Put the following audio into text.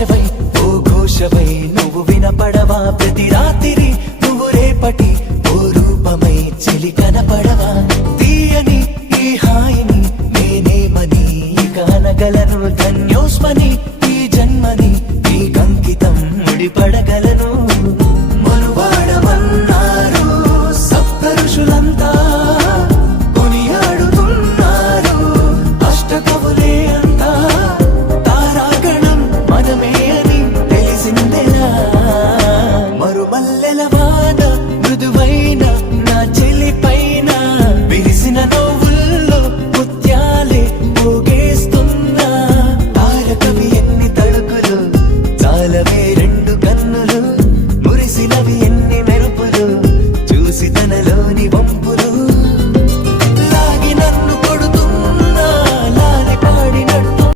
శ్వాసవై ఓ ఘోషవై నువ్వు వినపడవా ప్రతి రాత్రి నువ్వు రేపటి ఓ రూపమై చెలి కనపడవా తీయని ఈ హాయిని నేనేమని కానగలను ధన్యోస్మని ఈ జన్మని ఈ కంకితం ముడిపడగలను